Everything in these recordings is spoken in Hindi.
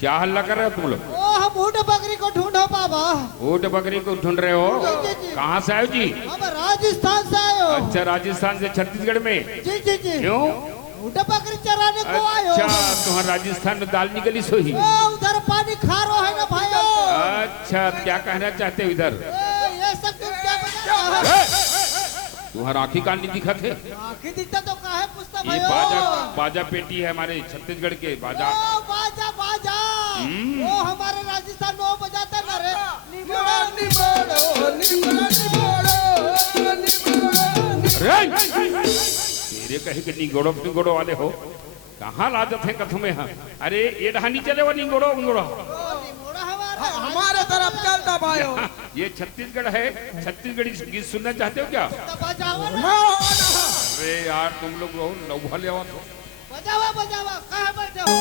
क्या हल्ला कर रहे हो तुम लोग? हम ऊँट बकरी को ढूंढो बाबा। ऊँट बकरी को ढूंढ रहे हो? कहाँ से आयो जी? हम राजस्थान से आयो। अच्छा, राजस्थान से छत्तीसगढ़ में? जी जी जी। क्यों? ऊँट बकरी चराने को आयो। अच्छा, तुम्हारा राजस्थान में दाल निकली सोही? उधर पानी खारो है ना भाइयों। अच्छा, क्या कहना चाहते हो इधर? ये सब तुम क्या बता? तुम्हारा आँखी कान नहीं दिखा थे? आँखी दिखता तो काहे पूछता ये भाइयों? बाजा पेटी है हमारे छत्तीसगढ़ के बाजा। बाजा बाजा वो हमारे राजस्थान में वो बजाता ना रे। निबोड़ो निबोड़ो निबोड़ो निबोड़ो। तेरे कहे कि निगोड़ो निगोड़ो वाले हो? कहाँ लाजत है कथु में? हाँ, अरे ये ढहानी चले वो निगोड़ो निगोड़ो। हमारे तरफ चलता भाइयों। ये छत्तीसगढ़ है, छत्तीसगढ़ी गीत सुनना चाहते हो क्या? अरे यार तुम लोग नौभा ले आओ तो बजावा बजावा कहाँ बैठे हो?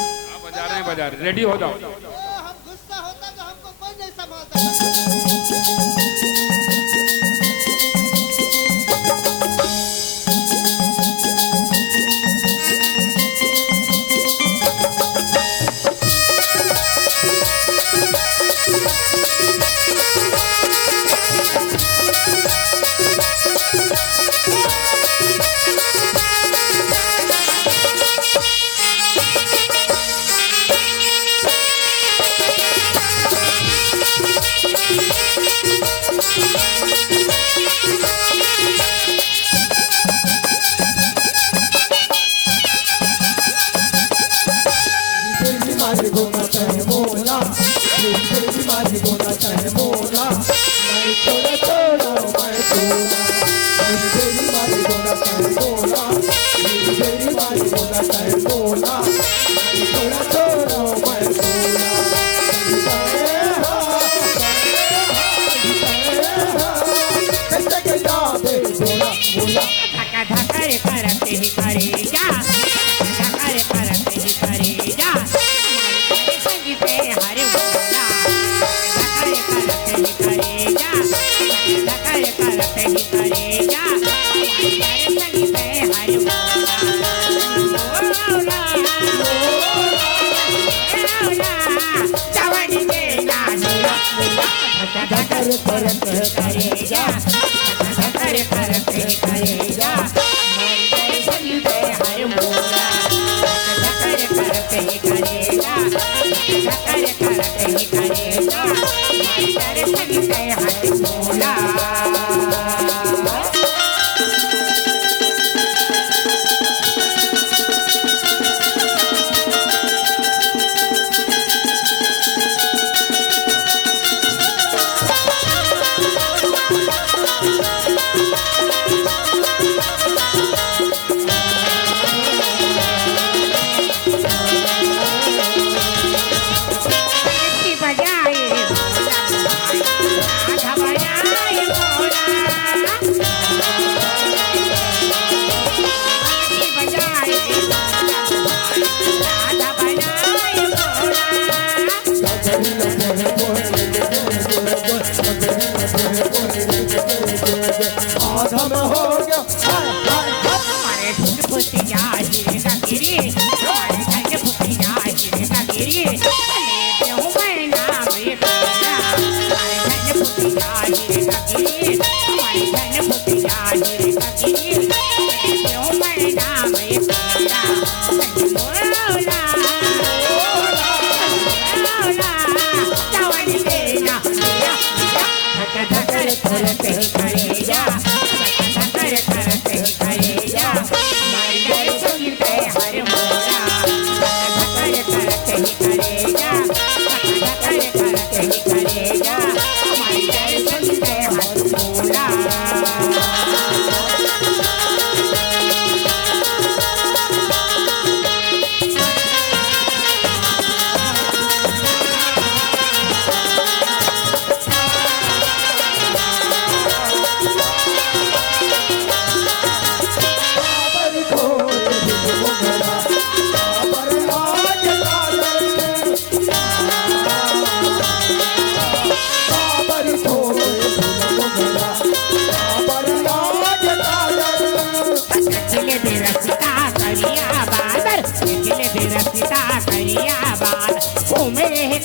बजा रहे हैं, बजा रहे, रेडी हो जाओ। हम गुस्सा होता तो हमको कोई नहीं संभालता।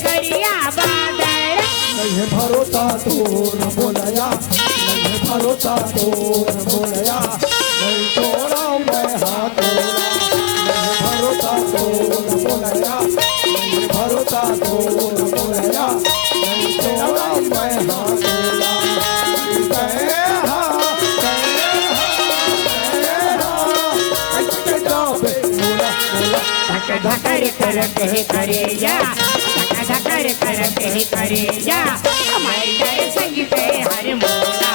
करिया बादल नहीं भरोसा तोर बोलया नहीं भरोसा तोर बोलया नहीं तोड़ा मैं हाथ नहीं भरोसा तोर बोलया नहीं भरोसा तोर बोलया नहीं तोड़ा मैं हाथ धकर कर कहे करे जा धकर कर कहे करे जा हमारे संग पे हर मोला